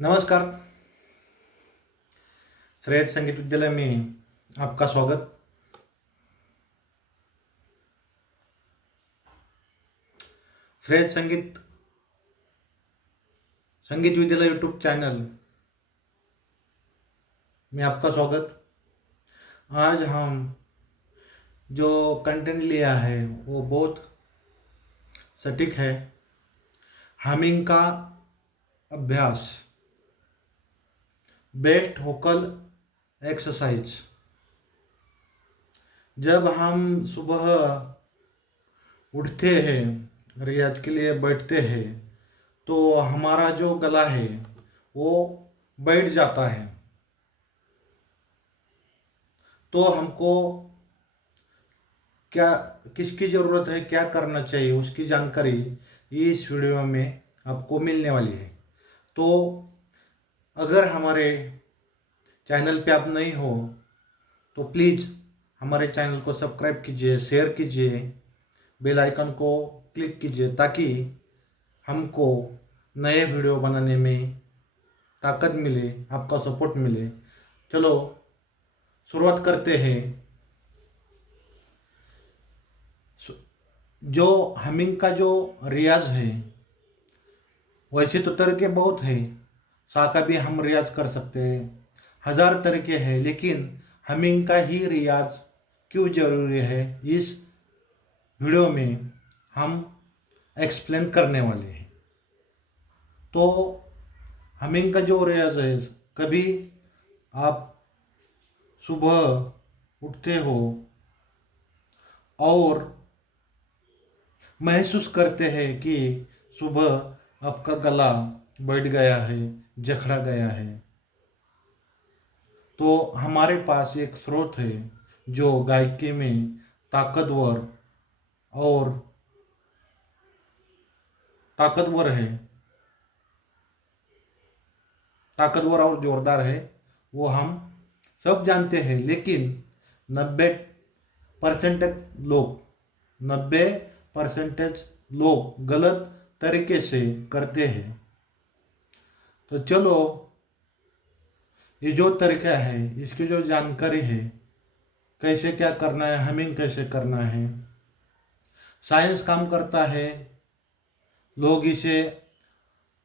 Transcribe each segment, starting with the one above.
नमस्कार। श्रेयस संगीत विद्यालय में आपका स्वागत। श्रेयस संगीत विद्यालय यूट्यूब चैनल में आपका स्वागत। आज हम जो कंटेंट लिया है वो बहुत सटीक है। हमिंग का अभ्यास, बेस्ट वोकल एक्सरसाइज। जब हम सुबह उठते हैं, रियाज के लिए बैठते हैं, तो हमारा जो गला है वो बैठ जाता है। तो हमको क्या किसकी ज़रूरत है, क्या करना चाहिए, उसकी जानकारी इस वीडियो में आपको मिलने वाली है। तो अगर हमारे चैनल पे आप नहीं हो तो प्लीज़ हमारे चैनल को सब्सक्राइब कीजिए, शेयर कीजिए, बेल आइकन को क्लिक कीजिए ताकि हमको नए वीडियो बनाने में ताकत मिले, आपका सपोर्ट मिले। चलो शुरुआत करते हैं। जो हमिंग का जो रियाज है, वैसे तो तरीके बहुत है। सा का भी हम रियाज कर सकते हैं, 1000 तरीके हैं, लेकिन हमिंग का ही रियाज क्यों जरूरी है, इस वीडियो में हम एक्सप्लेन करने वाले हैं। तो हमिंग का जो रियाज है, कभी आप सुबह उठते हो और महसूस करते हैं कि सुबह आपका गला बैठ गया है, जकड़ा गया है, तो हमारे पास एक स्रोत है जो गायकी में ताकतवर और ताकतवर है, ताकतवर और जोरदार है। वो हम सब जानते हैं, लेकिन 90% लोग गलत तरीके से करते हैं। तो चलो, ये जो तरीका है, इसकी जो जानकारी है, कैसे क्या करना है, हमिंग कैसे करना है, साइंस काम करता है। लोग इसे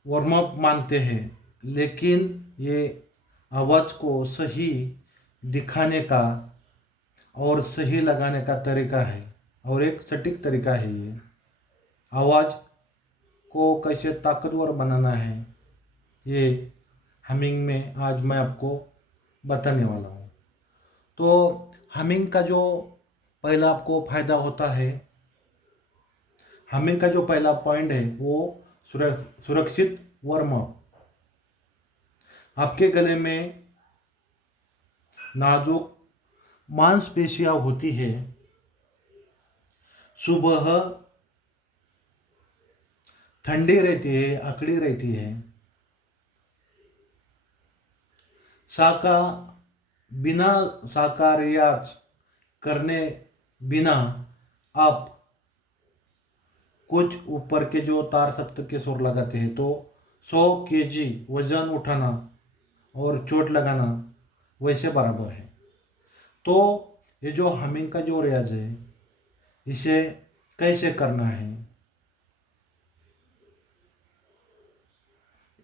वार्म अप मानते हैं, लेकिन ये आवाज़ को सही दिखाने का और सही लगाने का तरीका है, और एक सटीक तरीका है। ये आवाज़ को कैसे ताकतवर बनाना है, ये हमिंग में आज मैं आपको बताने वाला हूँ। तो हमिंग का जो पहला आपको फायदा होता है, हमिंग का जो पहला पॉइंट है वो सुरक्षित वार्म अप। आपके गले में नाजुक मांसपेशियां होती है, सुबह ठंडी रहती है, अकड़ी रहती है। साका बिना साका रियाज करने बिना आप कुछ ऊपर के जो तार सप्तक के सुर लगाते हैं, तो 100 kg वजन उठाना और चोट लगाना वैसे बराबर है। तो ये जो हमिंग का जो रियाज है, इसे कैसे करना है,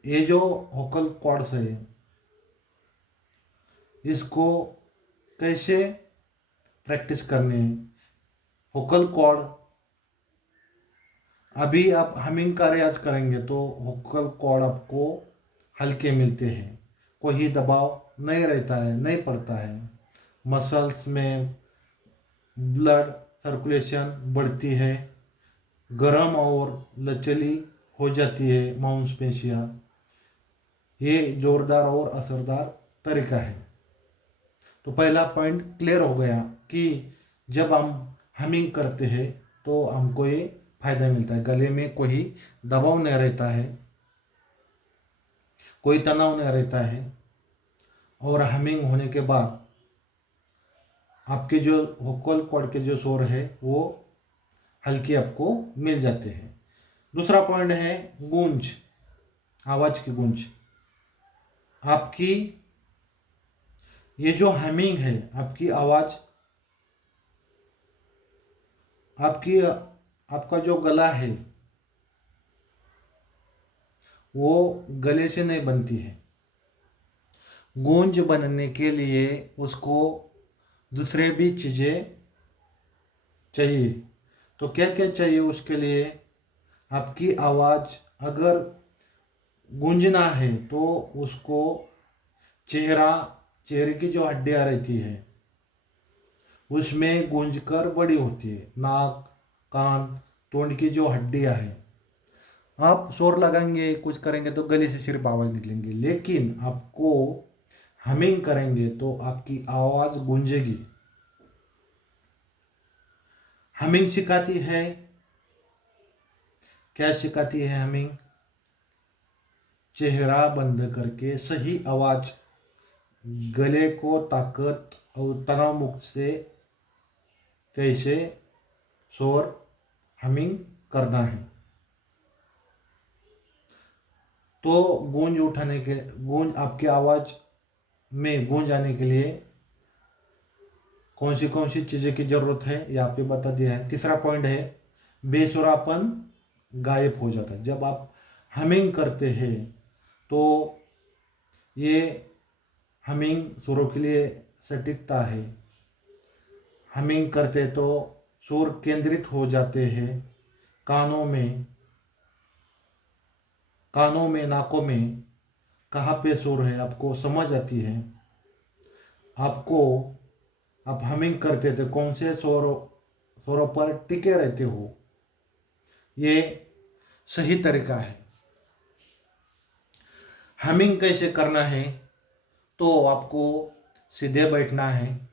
ये जो वोकल कॉर्ड्स है, इसको कैसे प्रैक्टिस करने है। वोकल कॉर्ड, अभी आप हमिंग का रियाज करेंगे तो वोकल कॉर्ड आपको हल्के मिलते हैं, कोई दबाव नहीं रहता है, नहीं पड़ता है। मसल्स में ब्लड सर्कुलेशन बढ़ती है, गर्म और लचीली हो जाती है मांसपेशियां। ये जोरदार और असरदार तरीका है। तो पहला पॉइंट क्लियर हो गया कि जब हम हमिंग करते हैं तो हमको ये फायदा मिलता है, गले में कोई दबाव नहीं रहता है, कोई तनाव नहीं रहता है, और हमिंग होने के बाद आपके जो वोकल कॉर्ड के जो स्वर है वो हल्के आपको मिल जाते हैं। दूसरा पॉइंट है गूंज, आवाज़ की गूंज। आपकी ये जो हमिंग है, आपकी आवाज़, आपकी आपका जो गला है वो गले से नहीं बनती है। गूंज बनने के लिए उसको दूसरे भी चीज़ें चाहिए। तो क्या क्या चाहिए उसके लिए? आपकी आवाज़ अगर गूंजना है तो उसको चेहरा, चेहरे की जो हड्डियाँ रहती है उसमें गूंज कर बड़ी होती है। नाक, कान, तोंड की जो हड्डियाँ हैं, आप शोर लगाएंगे, कुछ करेंगे तो गले से सिर्फ आवाज़ निकलेंगी, लेकिन आपको हमिंग करेंगे तो आपकी आवाज़ गूंजेगी। हमिंग सिखाती है, क्या सिखाती है हमिंग? चेहरा बंद करके सही आवाज़, गले को ताकत और तनाव मुक्त से कैसे शोर हमिंग करना है। तो गूंज उठाने के, गूंज आपकी आवाज़ में गूंज आने के लिए कौन सी चीज़ें की ज़रूरत है यहाँ पे बता दिया है। तीसरा पॉइंट है, बेसुरापन गायब हो जाता है। जब आप हमिंग करते हैं तो ये हमिंग सुरों के लिए सटीकता है। हमिंग करते तो सुर केंद्रित हो जाते हैं कानों में, नाकों में कहाँ पे सुर है आपको समझ आती है। आपको, आप हमिंग करते थे कौन से स्वरों पर टिके रहते हो, ये सही तरीका है। हमिंग कैसे करना है? तो आपको सीधे बैठना है,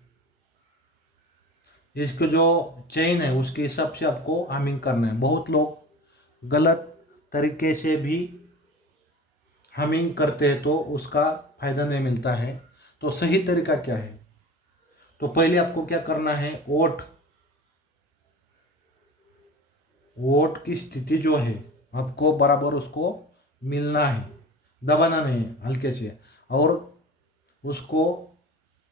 इसको जो चेन है उसके हिसाब से आपको हमिंग करना है। बहुत लोग गलत तरीके से भी हमिंग करते हैं तो उसका फायदा नहीं मिलता है। तो सही तरीका क्या है? तो पहले आपको क्या करना है, ओठ, ओठ की स्थिति जो है आपको बराबर उसको मिलना है, दबाना नहीं है हल्के से, और उसको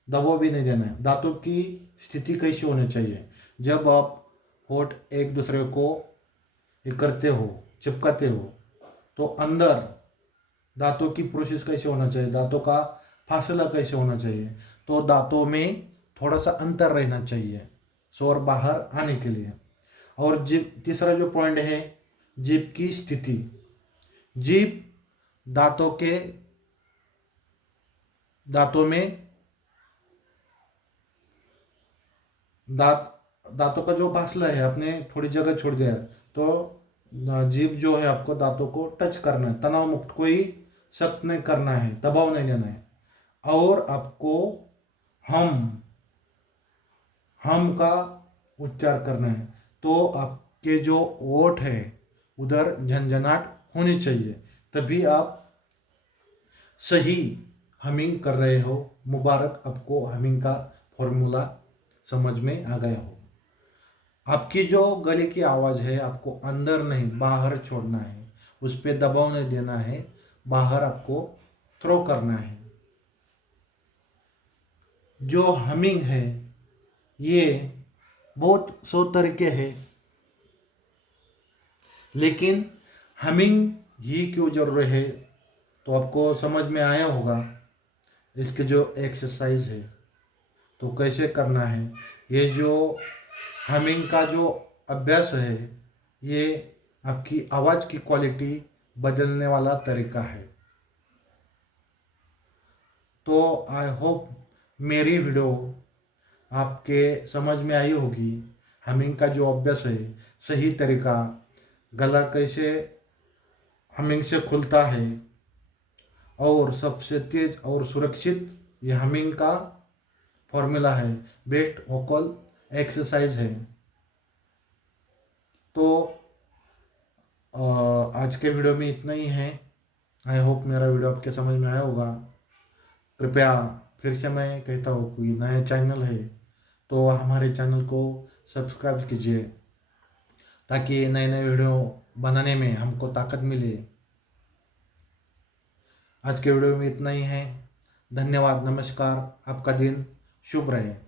दबाव भी नहीं देना है। दांतों की स्थिति कैसी होनी चाहिए? जब आप होठ एक दूसरे को ये करते हो, चिपकाते हो, तो अंदर दांतों की प्रोसेस कैसे होना चाहिए, दांतों का फासला कैसे होना चाहिए? तो दांतों में थोड़ा सा अंतर रहना चाहिए शोर बाहर आने के लिए। और जीभ, तीसरा जो पॉइंट है, जीभ की स्थिति। जीभ दांतों के, दांतों में, दांत, दांतों का जो फासला है आपने थोड़ी जगह छोड़ दिया है, तो जीभ जो है आपको दांतों को टच करना है, तनाव मुक्त, कोई सख्त नहीं करना है, दबाव नहीं देना है। और आपको हम हम का उच्चार करना है। तो आपके जो ओठ है उधर झंझनाट होनी चाहिए, तभी आप सही हमिंग कर रहे हो। मुबारक, आपको हमिंग का फॉर्मूला समझ में आ गया हो। आपकी जो गले की आवाज़ है आपको अंदर नहीं बाहर छोड़ना है, उस पर दबाव नहीं देना है, बाहर आपको थ्रो करना है। जो हमिंग है ये बहुत सौ तरीके हैं, लेकिन हमिंग ही क्यों जरूरी है तो आपको समझ में आया होगा। इसके जो एक्सरसाइज है तो कैसे करना है, ये जो हमिंग का जो अभ्यास है ये आपकी आवाज़ की क्वालिटी बदलने वाला तरीका है। तो आई होप मेरी वीडियो आपके समझ में आई होगी। हमिंग का जो अभ्यास है, सही तरीका, गला कैसे हमिंग से खुलता है, और सबसे तेज और सुरक्षित ये हमिंग का फॉर्मूला है, बेस्ट वोकल एक्सरसाइज है। तो आज के वीडियो में इतना ही है। आई होप मेरा वीडियो आपके समझ में आया होगा। कृपया फिर से मैं कहता हूँ, कोई नया चैनल है तो हमारे चैनल को सब्सक्राइब कीजिए, ताकि नए नए वीडियो बनाने में हमको ताकत मिले। आज के वीडियो में इतना ही है। धन्यवाद, नमस्कार, आपका दिन शुभ रहे।